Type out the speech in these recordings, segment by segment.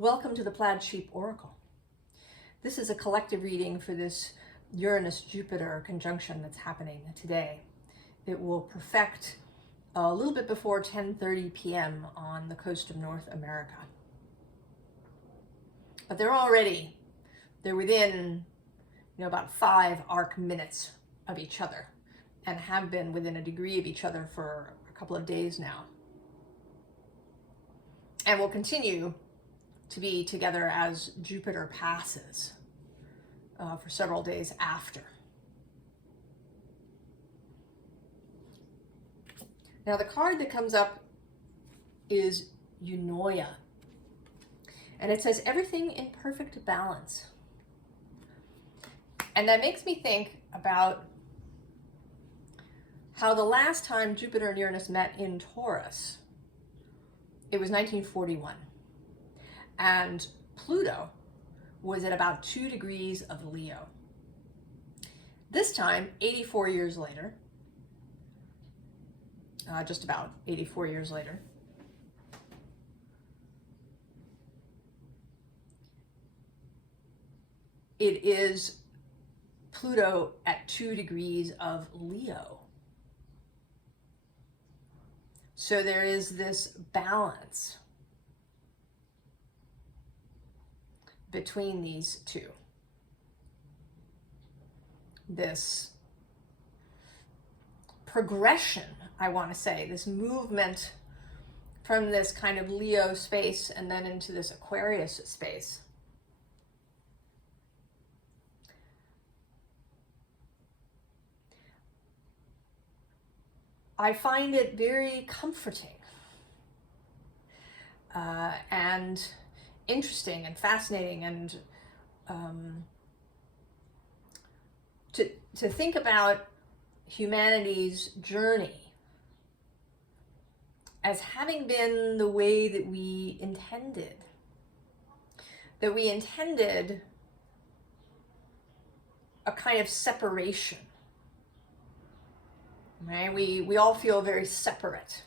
Welcome to the Plaid Oracle. This is a collective reading for this Uranus-Jupiter conjunction that's happening today. It will perfect a little bit before 10:30 p.m. on the coast of North America. But they're within, about 5 arc minutes of each other, and have been within a degree of each other for a couple of days now. And will continue to be together as Jupiter passes for several days after. Now the card that comes up is Eunoia, and it says everything in perfect balance. And that makes me think about how the last time Jupiter and Uranus met in Taurus, it was 1941. And Pluto was at about 2 degrees of Leo. This time, 84 years later, just about 84 years later, it is Pluto at 2 degrees of Leo. So there is this balance between these two. This progression, I want to say, this movement from this kind of Leo space and then into this Aquarius space. I find it very comforting and interesting and fascinating, and to think about humanity's journey as having been the way that we intended. That we intended a kind of separation. Right? We all feel very separate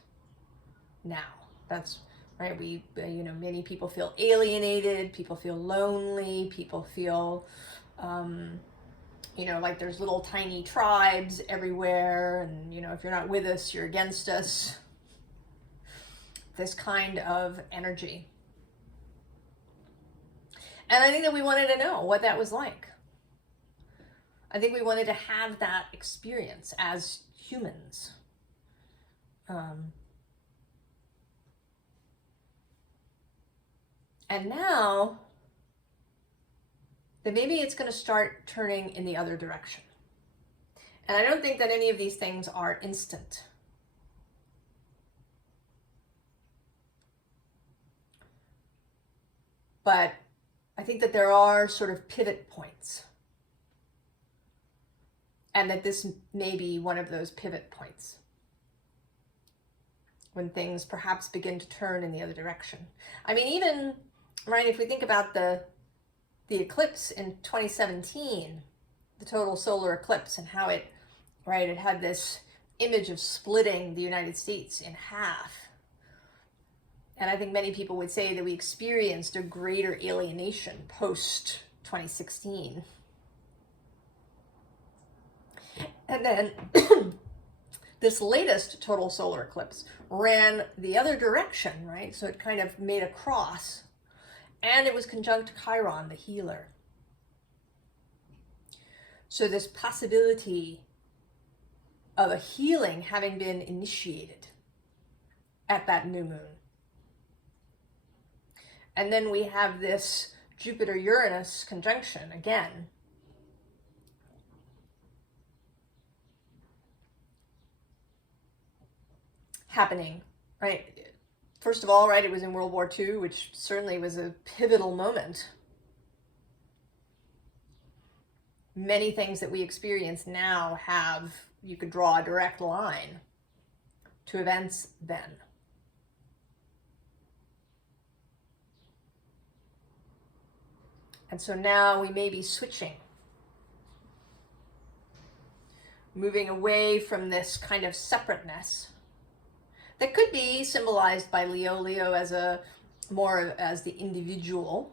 now. That's right. Many people feel alienated, people feel lonely, people feel, like there's little tiny tribes everywhere, and, if you're not with us, you're against us. This kind of energy. And I think that we wanted to know what that was like. I think we wanted to have that experience as humans. And now, that maybe it's going to start turning in the other direction. And I don't think that any of these things are instant. But I think that there are sort of pivot points. And that this may be one of those pivot points when things perhaps begin to turn in the other direction. I mean, even, right, if we think about the eclipse in 2017, the total solar eclipse, and how it had this image of splitting the United States in half. And I think many people would say that we experienced a greater alienation post 2016. And then this latest total solar eclipse ran the other direction, right? So it kind of made a cross, and it was conjunct Chiron, the healer. So this possibility of a healing having been initiated at that new moon. And then we have this Jupiter-Uranus conjunction again. Happening, right? First of all, right, it was in World War II, which certainly was a pivotal moment. Many things that we experience now you could draw a direct line to events then. And so now we may be switching, moving away from this kind of separateness that could be symbolized by Leo. Leo as a more as the individual,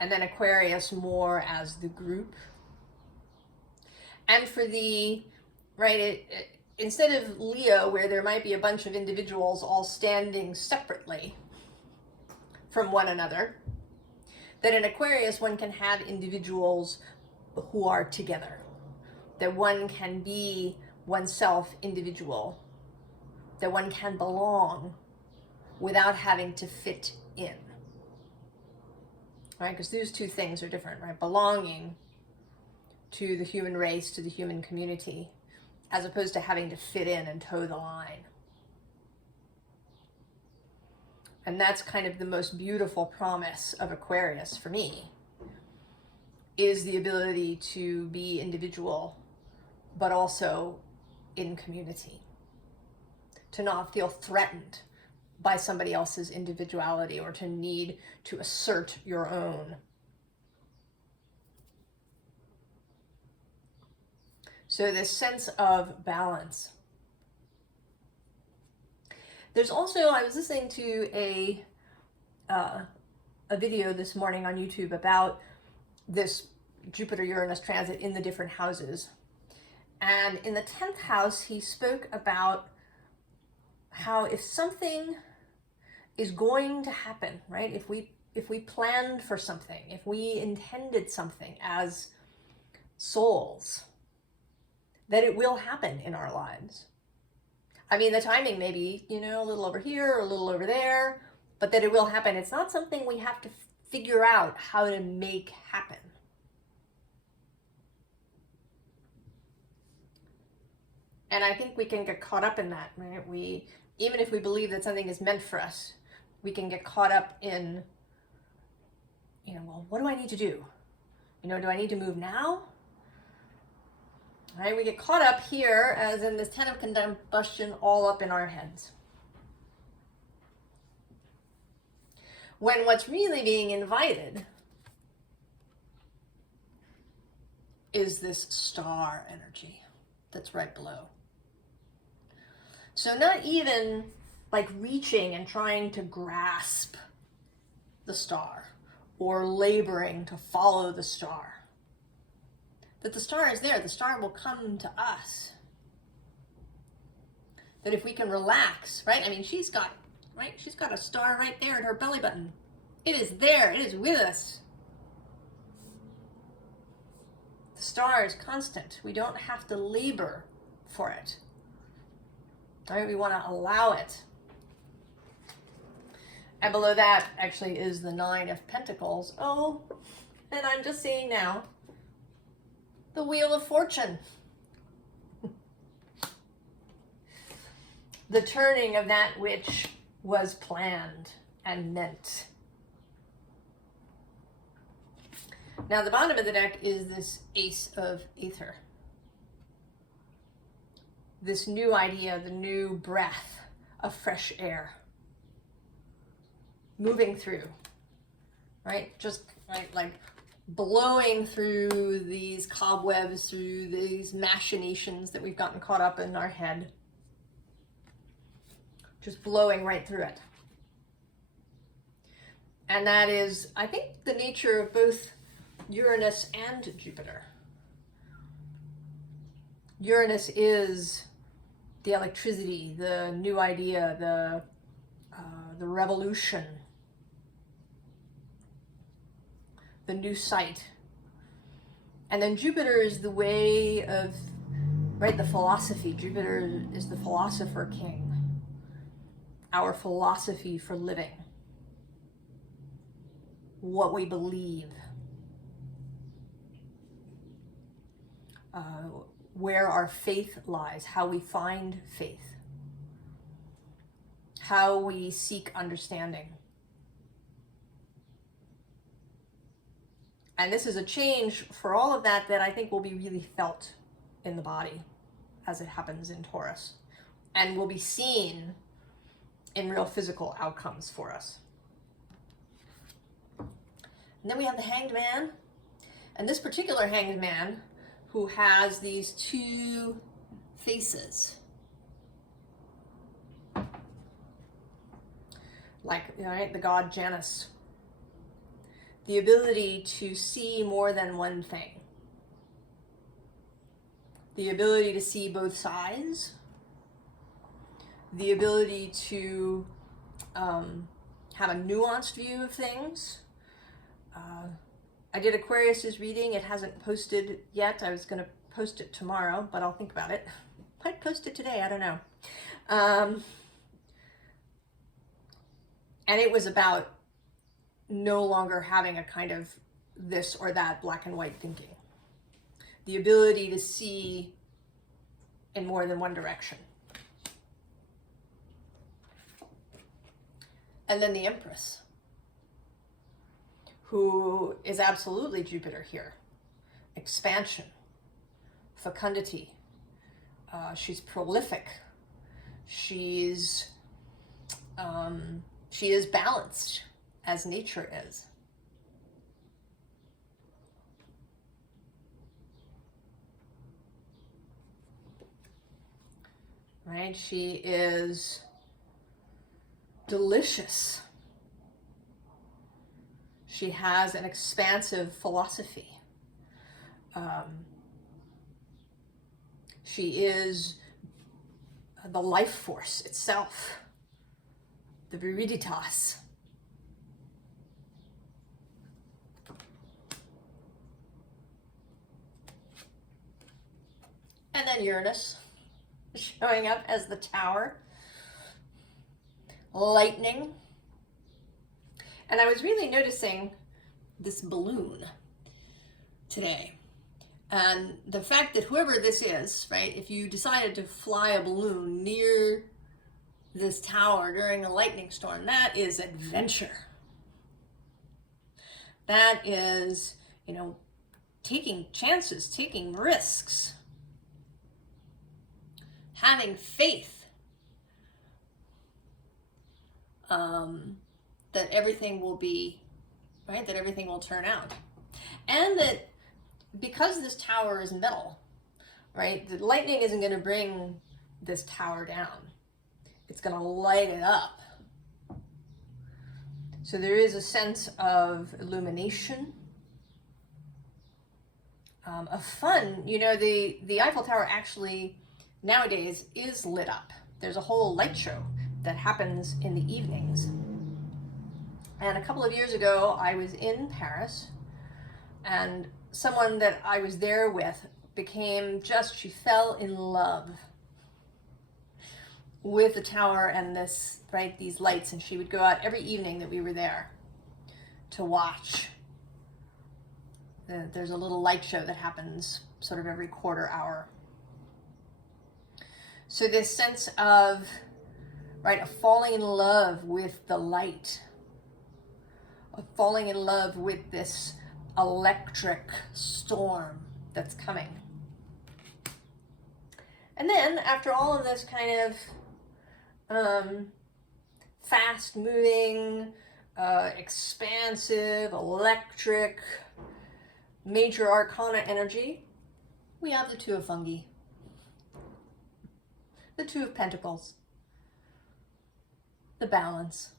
and then Aquarius more as the group. And for the, right, instead of Leo, where there might be a bunch of individuals all standing separately from one another, that in Aquarius one can have individuals who are together, that one can be oneself individual, that one can belong without having to fit in, right? Because those two things are different, right? Belonging to the human race, to the human community, as opposed to having to fit in and toe the line. And that's kind of the most beautiful promise of Aquarius for me, is the ability to be individual, but also in community. To not feel threatened by somebody else's individuality or to need to assert your own. So this sense of balance. There's also, I was listening to a video this morning on YouTube about this Jupiter-Uranus transit in the different houses. And in the 10th house, he spoke about how if something is going to happen, right? If we planned for something, if we intended something as souls, that it will happen in our lives. I mean, the timing may be, a little over here or a little over there, but that it will happen. It's not something we have to figure out how to make happen. And I think we can get caught up in that, right? Even if we believe that something is meant for us, we can get caught up in, well, what do I need to do? Do I need to move now? Right? We get caught up here, as in this 10 of combustion, all up in our heads. When what's really being invited is this star energy that's right below. So not even like reaching and trying to grasp the star or laboring to follow the star. That the star is there, the star will come to us. That if we can relax, right? I mean, she's got a star right there at her belly button. It is there, it is with us. The star is constant. We don't have to labor for it. Right? We want to allow it. And below that actually is the 9 of Pentacles. Oh, and I'm just seeing now the Wheel of Fortune. The turning of that which was planned and meant. Now the bottom of the deck is this Ace of Aether. This new idea, the new breath of fresh air. Moving through, right? Just like blowing through these cobwebs, through these machinations that we've gotten caught up in our head. Just blowing right through it. And that is, I think, the nature of both Uranus and Jupiter. Uranus is the electricity, the new idea, the revolution, the new sight. And then Jupiter is the way of, right, the philosophy. Jupiter is the philosopher king, our philosophy for living, what we believe, where our faith lies, how we find faith, how we seek understanding. And this is a change for all of that I think will be really felt in the body as it happens in Taurus, and will be seen in real physical outcomes for us. And then we have the Hanged Man, and this particular Hanged Man who has these two faces. like, right, the god Janus. The ability to see more than one thing. The ability to see both sides. The ability to have a nuanced view of things. I did Aquarius's reading. It hasn't posted yet. I was going to post it tomorrow, but I'll think about it. Might post it today. I don't know. And it was about no longer having a kind of this or that black and white thinking. The ability to see in more than one direction. And then the Empress, who is absolutely Jupiter here. Expansion, fecundity. She's prolific. She is balanced, as nature is. Right? She is delicious. She has an expansive philosophy. She is the life force itself, the viriditas. And then Uranus showing up as the Tower. Lightning. And I was really noticing this balloon today. And the fact that whoever this is, right, if you decided to fly a balloon near this tower during a lightning storm, that is adventure. That is, you know, taking chances, taking risks, having faith that everything will be, right, that everything will turn out. And that because this tower is metal, right, the lightning isn't going to bring this tower down. It's going to light it up. So there is a sense of illumination, of fun. You know, the Eiffel Tower actually nowadays is lit up. There's a whole light show that happens in the evenings. And a couple of years ago, I was in Paris, and someone that I was there with became just, she fell in love with the tower and this, right, these lights, and she would go out every evening that we were there to watch. There's a little light show that happens sort of every quarter hour. So this sense of, right, of falling in love with the light, of falling in love with this electric storm that's coming. And then after all of this kind of fast moving, expansive, electric, major arcana energy, we have the Two of Fungi, the Two of Pentacles, the balance.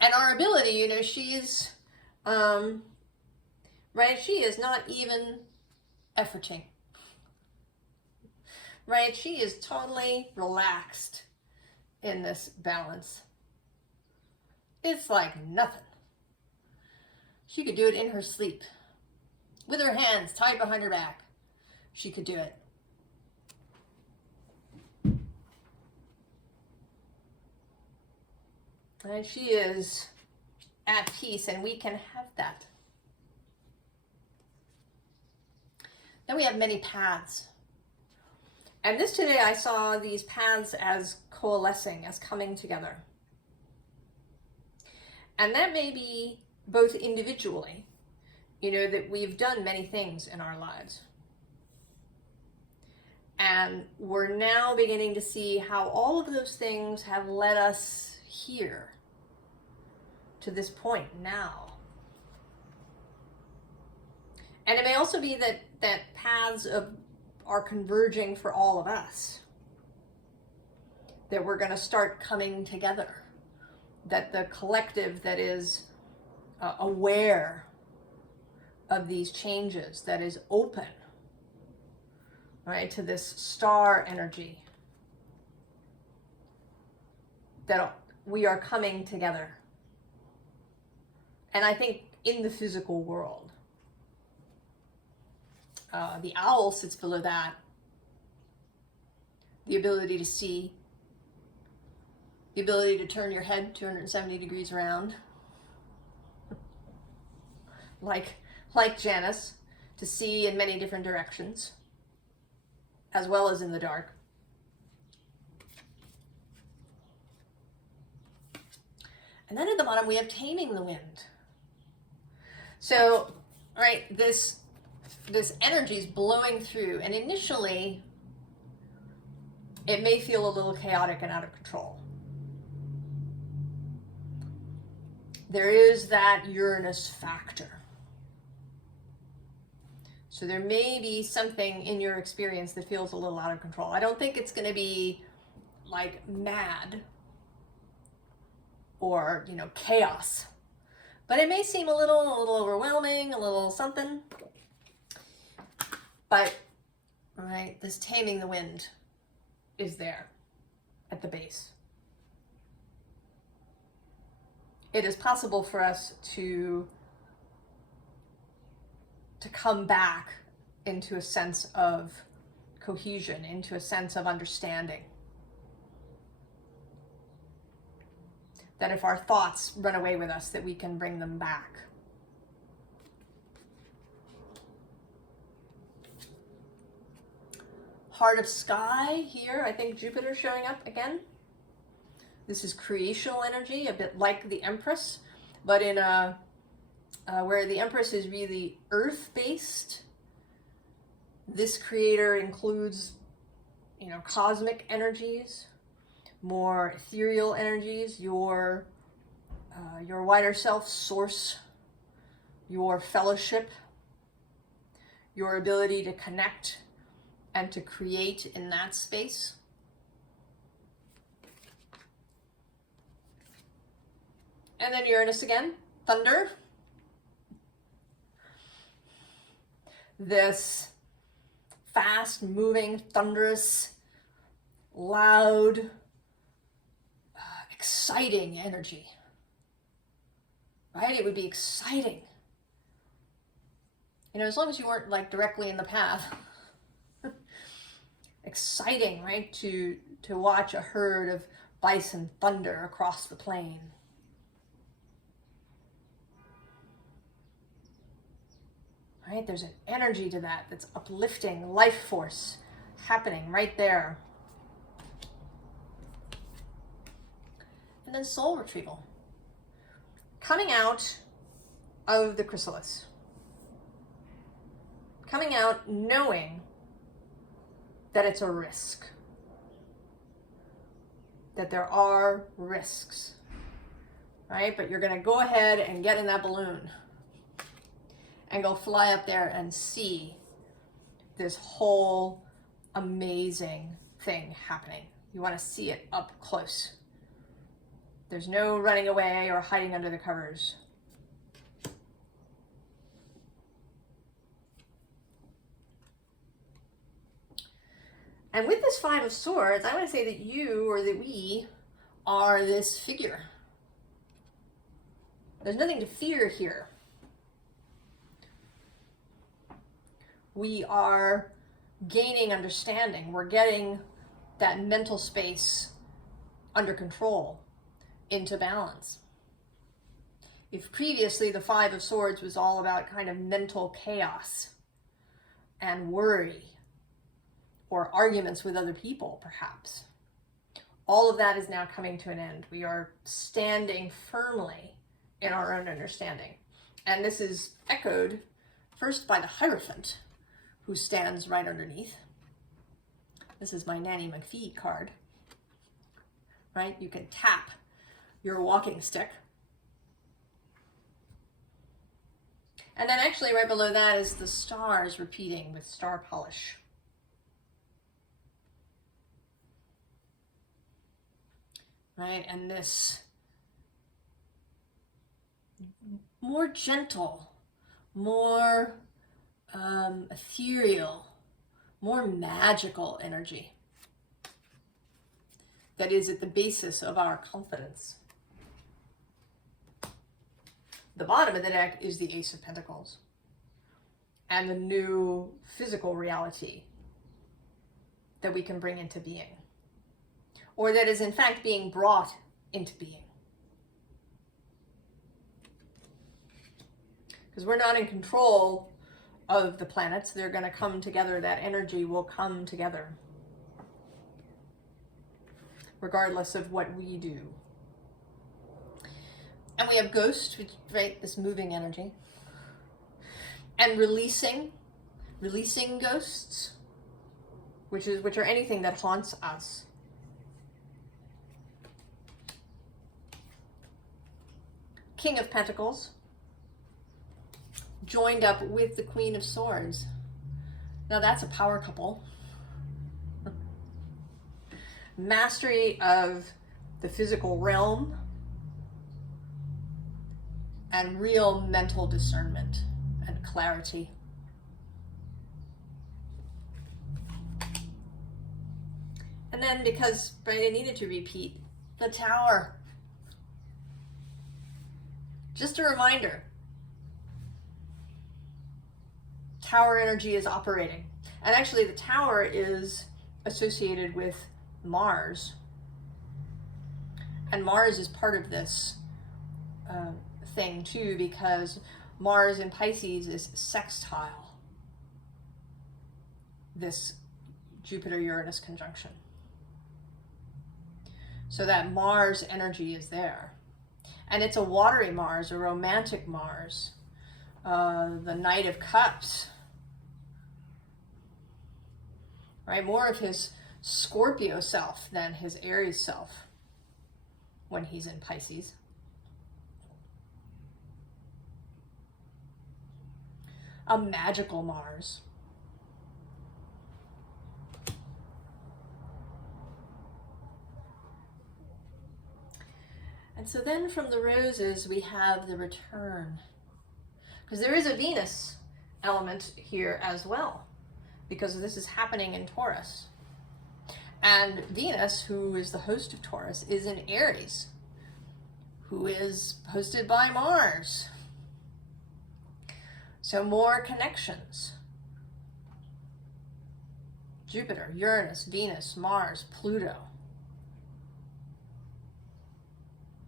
And our ability, you know, she's, right, she is not even efforting. Right, she is totally relaxed in this balance. It's like nothing. She could do it in her sleep. With her hands tied behind her back, she could do it. And she is at peace, and we can have that. Then we have many paths. And this today I saw these paths as coalescing, as coming together. And that may be both individually, you know, that we've done many things in our lives. And we're now beginning to see how all of those things have led us here, to this point now. And it may also be that paths are converging for all of us, that we're going to start coming together that the collective that is aware of these changes, that is open, right, to this star energy, that we are coming together. And I think in the physical world, the owl sits below that. The ability to see, the ability to turn your head 270 degrees around, like Janus, to see in many different directions, as well as in the dark. And then at the bottom we have taming the wind. So, right, this energy is blowing through, and initially it may feel a little chaotic and out of control. There is that Uranus factor. So there may be something in your experience that feels a little out of control. I don't think it's going to be like mad or, you know, chaos. But it may seem a little overwhelming, a little something. But, right, this taming the wind is there at the base. It is possible for us to come back into a sense of cohesion, into a sense of understanding. That if our thoughts run away with us, that we can bring them back. Heart of sky here, I think Jupiter showing up again. This is creational energy, a bit like the Empress, but in a where the Empress is really earth-based. This creator includes, you know, cosmic energies, more ethereal energies, your wider self, source, your fellowship, your ability to connect and to create in that space. And then Uranus again, thunder. This fast-moving, thunderous, loud, exciting energy. Right? It would be exciting. You know, as long as you weren't like directly in the path. Exciting, right? To watch a herd of bison thunder across the plain. Right? There's an energy to that that's uplifting, life force happening right there. And then soul retrieval. Coming out of the chrysalis. Coming out knowing that it's a risk. That there are risks. Right? But you're going to go ahead and get in that balloon. And go fly up there and see this whole amazing thing happening. You want to see it up close. There's no running away or hiding under the covers. And with this Five of Swords, I want to say that you, or that we, are this figure. There's nothing to fear here. We are gaining understanding. We're getting that mental space under control, into balance. If previously the Five of Swords was all about kind of mental chaos and worry, or arguments with other people, perhaps, all of that is now coming to an end. We are standing firmly in our own understanding. And this is echoed first by the Hierophant, who stands right underneath. This is my Nanny McPhee card. Right? You can tap your walking stick. And then actually right below that is the stars repeating with star polish. Right? And this more gentle, more ethereal, more magical energy that is at the basis of our confidence. The bottom of the deck is the Ace of Pentacles and the new physical reality that we can bring into being, or that is in fact being brought into being. Because we're not in control of the planets. They're going to come together. That energy will come together regardless of what we do. And we have ghost, right? This moving energy. And releasing ghosts, which are anything that haunts us. King of Pentacles joined up with the Queen of Swords. Now that's a power couple. Mastery of the physical realm and real mental discernment and clarity. And then, because I needed to repeat, the Tower. Just a reminder, Tower energy is operating. And actually the Tower is associated with Mars. And Mars is part of this thing too, because Mars in Pisces is sextile this Jupiter-Uranus conjunction. So that Mars energy is there. And it's a watery Mars, a romantic Mars. The Knight of Cups. Right? More of his Scorpio self than his Aries self when he's in Pisces. A magical Mars. And so then from the roses we have the return. Because there is a Venus element here as well, because this is happening in Taurus. And Venus, who is the host of Taurus, is in Aries, who is hosted by Mars. So more connections. Jupiter, Uranus, Venus, Mars, Pluto.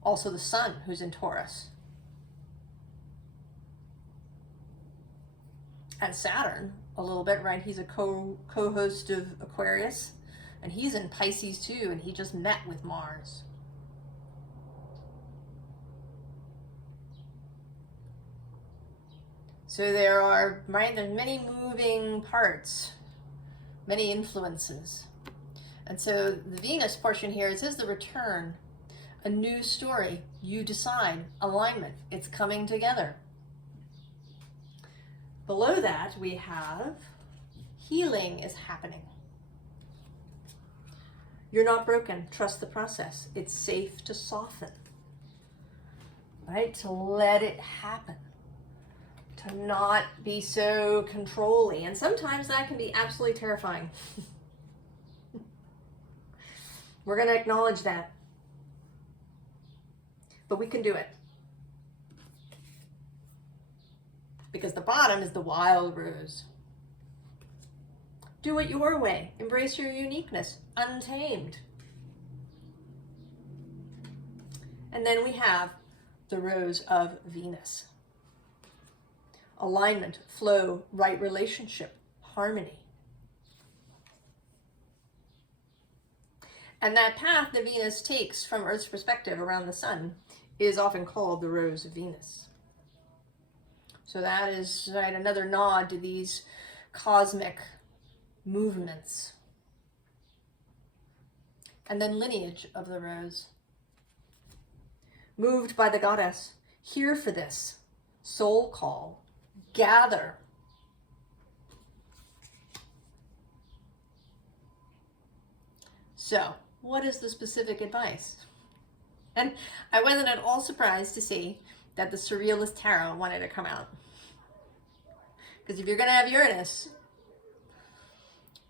Also the Sun, who's in Taurus. And Saturn, a little bit, right? He's a co-host of Aquarius. And he's in Pisces too, and he just met with Mars. So there are, right, there's many moving parts, many influences. And so the Venus portion here, it says the return, a new story. You decide, alignment, it's coming together. Below that we have healing is happening. You're not broken, trust the process. It's safe to soften, right? To let it happen. To not be so controlling. And sometimes that can be absolutely terrifying. We're going to acknowledge that. But we can do it. Because the bottom is the wild rose. Do it your way. Embrace your uniqueness. Untamed. And then we have the rose of Venus. Alignment, flow, right relationship, harmony. And that path that Venus takes from Earth's perspective around the sun is often called the rose of Venus. So that is, right, another nod to these cosmic movements. And then lineage of the rose. Moved by the goddess, here for this, soul call, gather. So, what is the specific advice? And I wasn't at all surprised to see that the Surrealist Tarot wanted to come out. Because if you're going to have Uranus,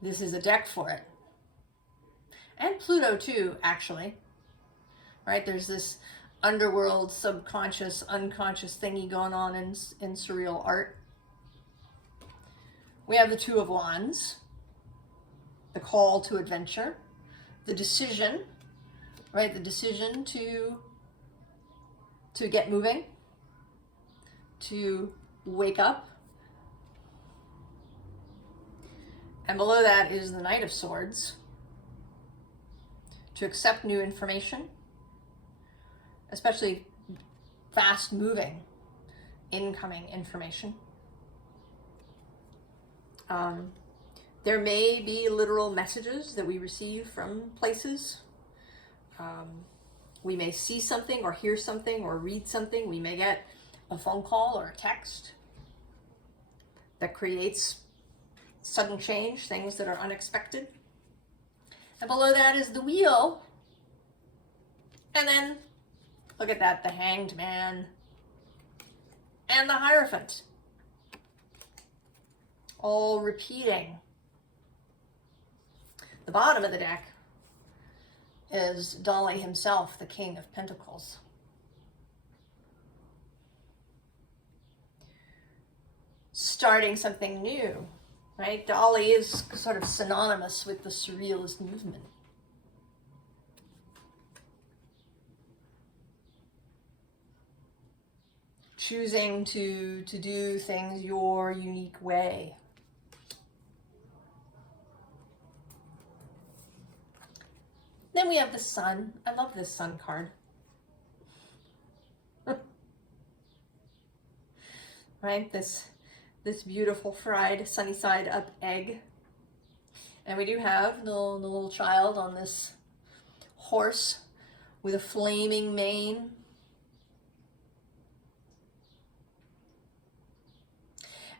this is a deck for it. And Pluto too, actually. Right? There's this underworld, subconscious, unconscious thingy going on in surreal art. We have the Two of Wands, the call to adventure, the decision, right? The decision to get moving, to wake up. And below that is the Knight of Swords, to accept new information, especially fast moving, incoming information. There may be literal messages that we receive from places. We may see something or hear something or read something. We may get a phone call or a text that creates sudden change, things that are unexpected. And below that is the Wheel. And then, look at that, the Hanged Man and the Hierophant. All repeating. The bottom of the deck is Dolly himself, the King of Pentacles. Starting something new, right? Dolly is sort of synonymous with the Surrealist movement. Choosing to do things your unique way. Then we have the Sun. I love this Sun card. Right? This beautiful fried sunny side up egg. And we do have the little child on this horse with a flaming mane.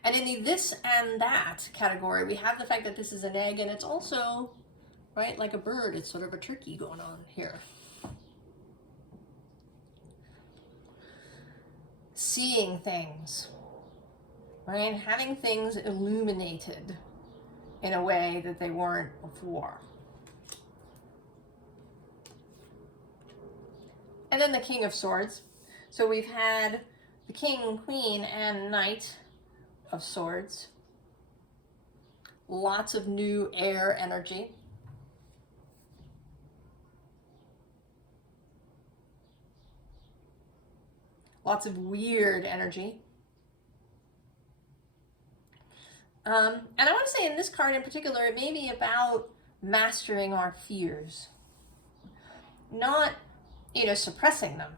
And in the this and that category, we have the fact that this is an egg, and it's also, right, like a bird. It's sort of a turkey going on here. Seeing things, right? Having things illuminated in a way that they weren't before. And then the King of Swords. So we've had the King, Queen, and Knight of Swords. Lots of new air energy. Lots of weird energy. And I want to say in this card in particular, it may be about mastering our fears. Not, suppressing them.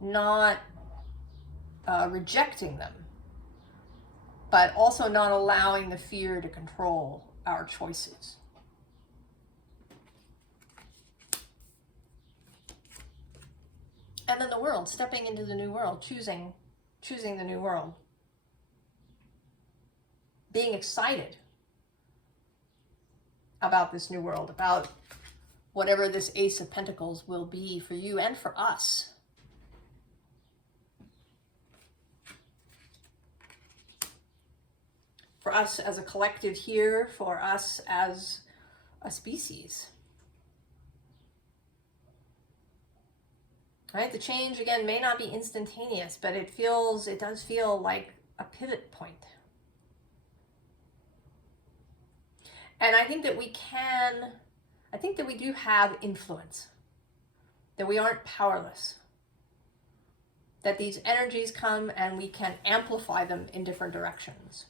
Not rejecting them. But also not allowing the fear to control our choices. And then the world, stepping into the new world, choosing the new world. Being excited about this new world, about whatever this Ace of Pentacles will be for you and for us. For us as a collective here, for us as a species. Right? The change, again, may not be instantaneous, but it does feel like a pivot point. And I think that we do have influence, that we aren't powerless, that these energies come and we can amplify them in different directions.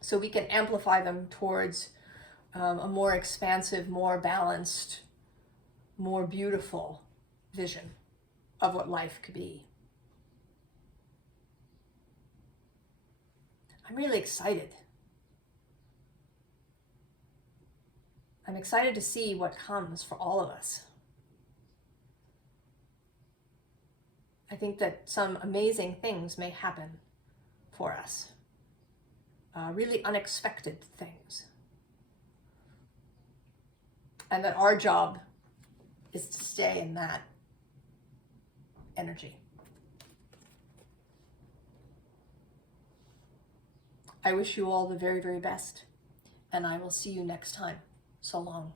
So we can amplify them towards a more expansive, more balanced, more beautiful vision of what life could be. I'm really excited. I'm excited to see what comes for all of us. I think that some amazing things may happen for us. Really unexpected things. And that our job is to stay in that energy. I wish you all the very, very best, and I will see you next time. So long.